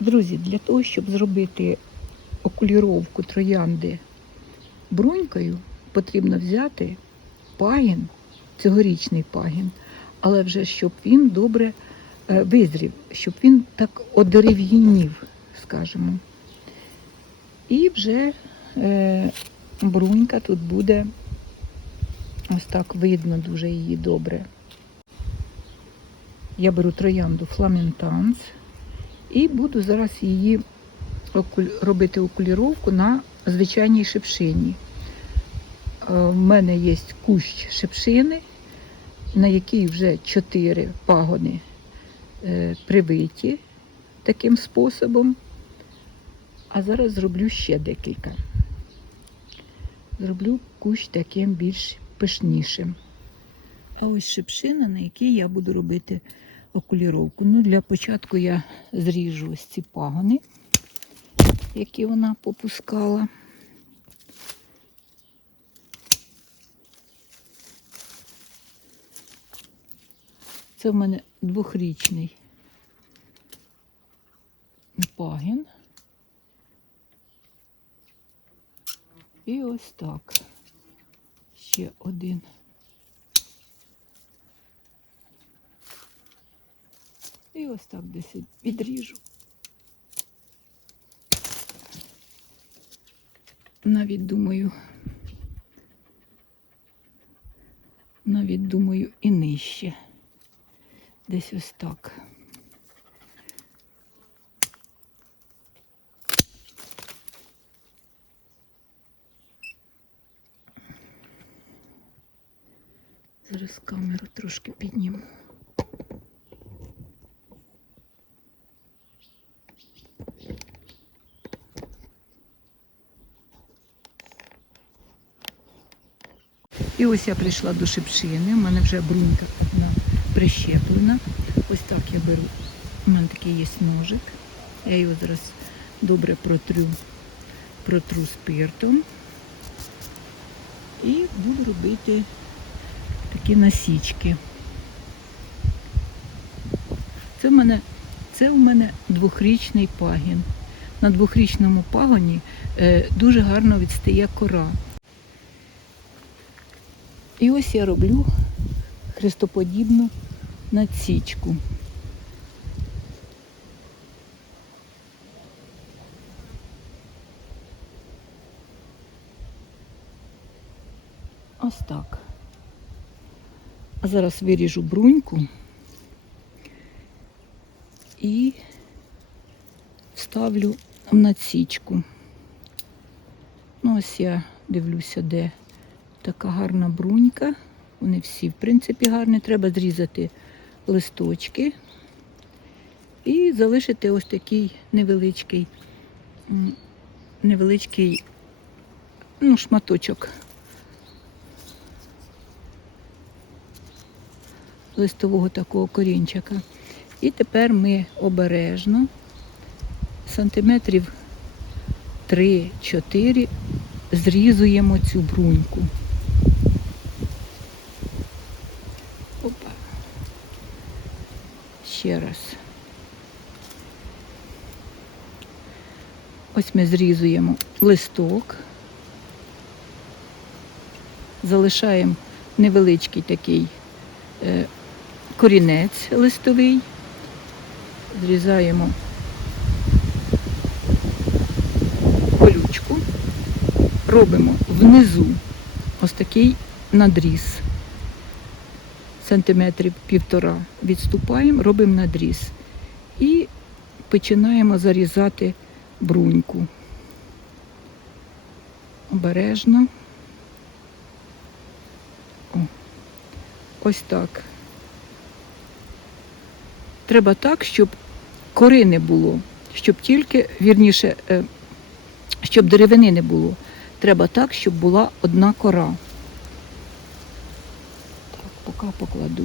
Друзі, для того, щоб зробити окуліровку троянди брунькою, потрібно взяти пагін, цьогорічний пагін, але вже щоб він добре е, визрів, щоб він так одерев'янів, скажімо. І вже е, брунька тут буде ось так видно дуже її добре. Я беру троянду фламентанс і буду зараз її робити окуліровку на звичайній шипшині. У мене є кущ шипшини, на якій вже чотири пагони е, привиті таким способом. А зараз зроблю ще декілька. Зроблю кущ таким більш пишнішим. А ось шипшина, на якій я буду робити окуліровку. Ну, для початку я зріжу ось ці пагони, які вона попускала. Це в мене двохрічний пагін. І ось так. Ще один. І ось так десь відріжу. Навіть думаю, навіть думаю і нижче. Десь ось так. Зараз камеру трошки підніму. І ось я прийшла до шипшини, у мене вже брунька одна прищеплена. Ось так я беру. У мене такий є ножик. Я його зараз добре протру, протру спиртом. І буду робити такі насічки. Це в мене, це в мене двохрічний пагін. На двохрічному пагоні е, дуже гарно відстає кора. І ось я роблю хрестоподібну надсічку. Ось так. А зараз виріжу бруньку і вставлю в надсічку. Ну, ось я дивлюся, де така гарна брунька. Вони всі, в принципі, гарні. Треба зрізати листочки і залишити ось такий невеличкий, невеличкий ну, шматочок листового такого корінчика. І тепер ми обережно сантиметрів 3-4 зрізуємо цю бруньку. Ще раз. Ось ми зрізуємо листок, залишаємо невеличкий такий е, корінець листовий, зрізаємо колючку, робимо внизу ось такий надріз. Сантиметрів півтора відступаємо, робимо надріз. І починаємо зарізати бруньку. Обережно. О, ось так. Треба так, щоб кори не було, щоб тільки, вірніше, е, щоб деревини не було. Треба так, щоб була одна кора. Поки покладу.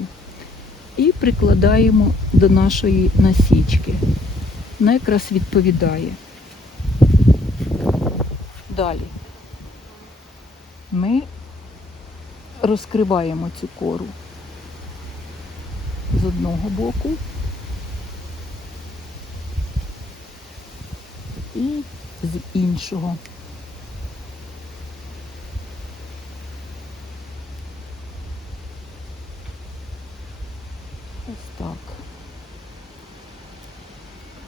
І прикладаємо до нашої насічки. Вона якраз відповідає. Далі ми розкриваємо цю кору з одного боку і з іншого. Ось так.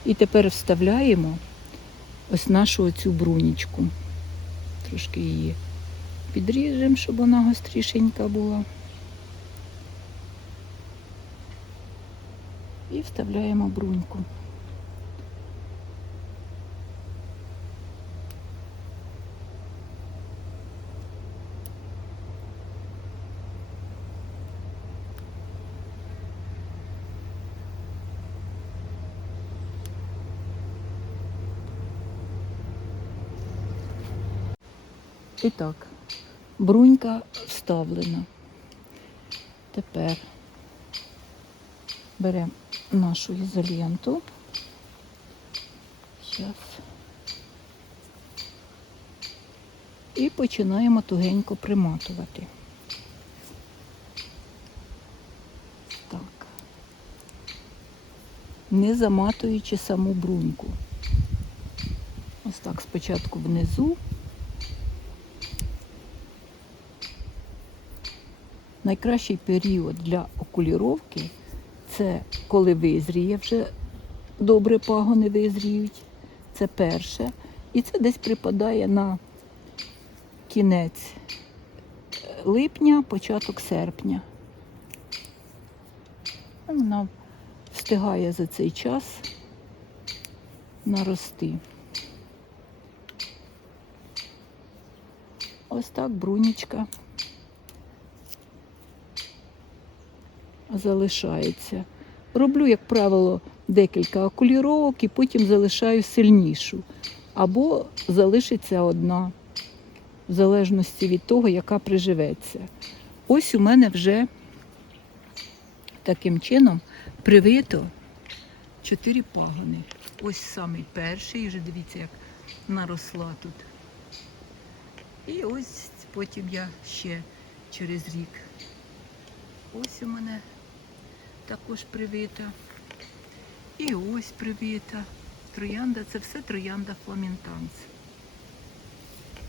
І тепер вставляємо ось нашу оцю брунічку. Трошки її підріжемо, щоб вона гострішенька була. І вставляємо бруньку. І так, брунька вставлена. Тепер беремо нашу ізоленту. Зараз. І починаємо тугенько приматувати. Так. Не заматуючи саму бруньку. Ось так спочатку внизу. Найкращий період для окуліровки це коли визріє вже добре пагони визріють. Це перше. І це десь припадає на кінець липня, початок серпня. Вона встигає за цей час нарости. Ось так брунічка залишається. Роблю, як правило, декілька окуліровок і потім залишаю сильнішу. Або залишиться одна, в залежності від того, яка приживеться. Ось у мене вже таким чином привито чотири пагони. Ось самий перший, вже дивіться, як наросла тут. І ось потім я ще через рік. Ось у мене також привита. І ось привита. Троянда це все троянда фламінтанс.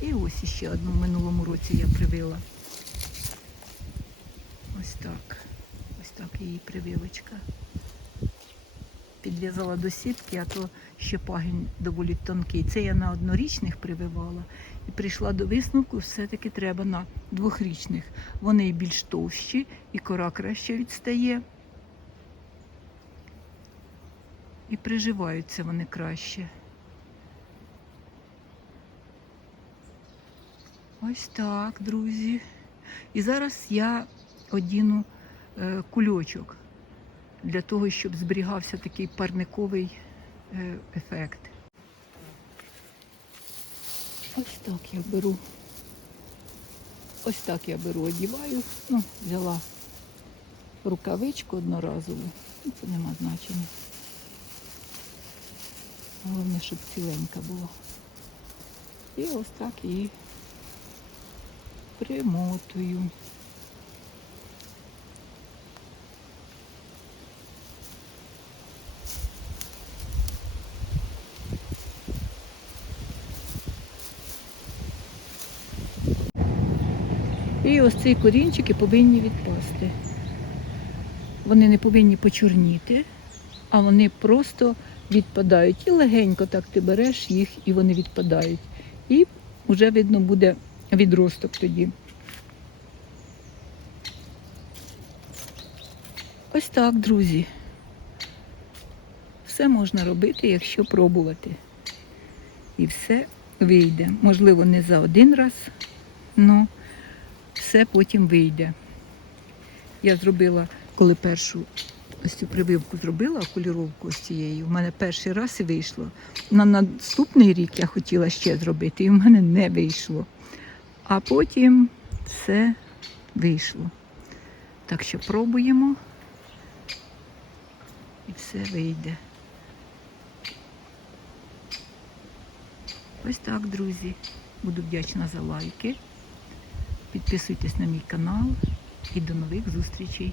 І ось іще одну в минулому році я привила. Ось так. Ось так її прививочка. Підв'язала до сітки, а то ще пагін доволі тонкий. Це я на однорічних прививала. І прийшла до висновку, все-таки треба на двохрічних. Вони більш товщі, і кора краще відстає. І приживаються вони краще. Ось так, друзі. І зараз я одіну е, кульочок для того, щоб зберігався такий парниковий е, ефект. Ось так я беру. Ось так я беру, одіваю. Ну, взяла рукавичку одноразову. Ну, Це нема значення. Головне, щоб ціленька була. І ось так її примотую. І ось ці корінчики повинні відпасти. Вони не повинні почорніти, а вони просто відпадають. І легенько так ти береш їх і вони відпадають. І вже видно буде відросток тоді. Ось так, друзі. Все можна робити, якщо пробувати. І все вийде. Можливо, не за один раз, але все потім вийде. Я зробила, коли першу ось цю прививку зробила, окуліровку ось цією, у мене перший раз і вийшло. На наступний рік я хотіла ще зробити, і в мене не вийшло. А потім все вийшло. Так що пробуємо і все вийде. Ось так, друзі. Буду вдячна за лайки. Підписуйтесь на мій канал і до нових зустрічей.